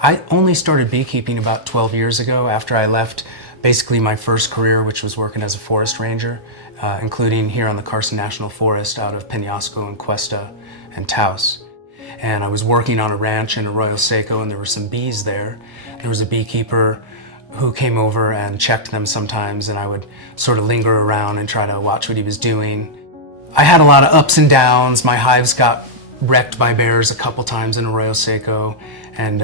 I only started beekeeping about 12 years ago after I left basically my first career, which was working as a forest ranger, including here on the Carson National Forest out of Penasco and Cuesta and Taos. And I was working on a ranch in Arroyo Seco, and there were some bees there. There was a beekeeper who came over and checked them sometimes, and I would sort of linger around and try to watch what he was doing. I had a lot of ups and downs. My hives got wrecked by bears a couple times in Arroyo Seco, and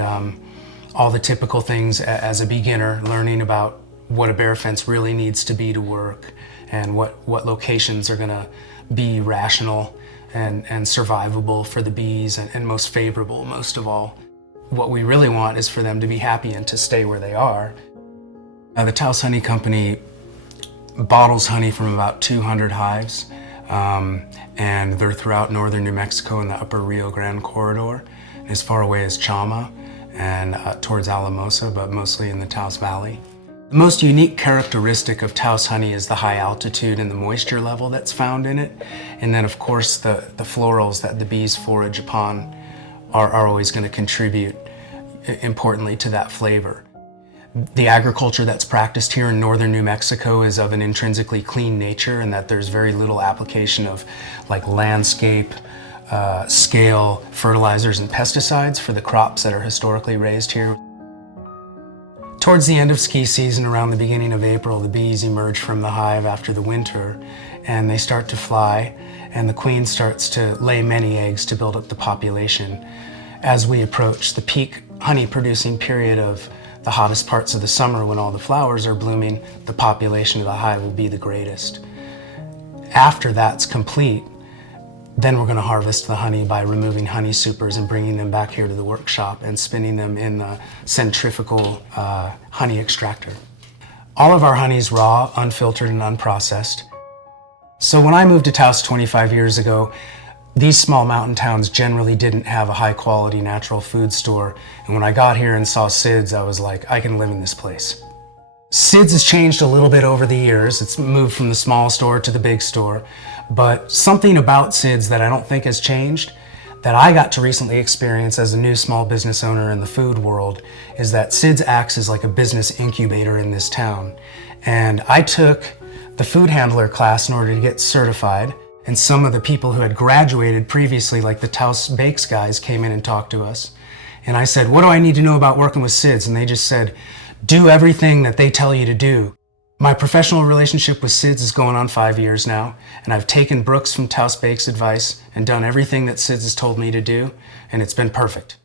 all the typical things as a beginner, learning about what a bear fence really needs to be to work, and what locations are gonna be rational and survivable for the bees, and most favorable, most of all. What we really want is for them to be happy and to stay where they are. The Taos Honey Company bottles honey from about 200 hives, and they're throughout northern New Mexico in the upper Rio Grande corridor, as far away as Chama and towards Alamosa, but mostly in the Taos Valley. The most unique characteristic of Taos honey is the high altitude and the moisture level that's found in it. And then of course the florals that the bees forage upon are always going to contribute importantly to that flavor. The agriculture that's practiced here in northern New Mexico is of an intrinsically clean nature, and that there's very little application of like landscape, scale fertilizers and pesticides for the crops that are historically raised here. Towards the end of ski season, around the beginning of April, the bees emerge from the hive after the winter, and they start to fly, and the queen starts to lay many eggs to build up the population. As we approach the peak honey producing period of the hottest parts of the summer, when all the flowers are blooming, the population of the hive will be the greatest. After that's complete, then we're going to harvest the honey by removing honey supers and bringing them back here to the workshop and spinning them in the centrifugal honey extractor. All of our honey is raw, unfiltered, and unprocessed. So when I moved to Taos 25 years ago, these small mountain towns generally didn't have a high-quality natural food store. And when I got here and saw Sid's, I was like, I can live in this place. Sid's has changed a little bit over the years. It's moved from the small store to the big store. But something about Sid's that I don't think has changed, that I got to recently experience as a new small business owner in the food world, is that Sid's acts as like a business incubator in this town. And I took the food handler class in order to get certified. And some of the people who had graduated previously, like the Taos Bakes guys, came in and talked to us. And I said, what do I need to know about working with Sid's? And they just said, do everything that they tell you to do. My professional relationship with Sid's is going on 5 years now, and I've taken Brooks from Taos Bakes' advice and done everything that Sid's has told me to do, and it's been perfect.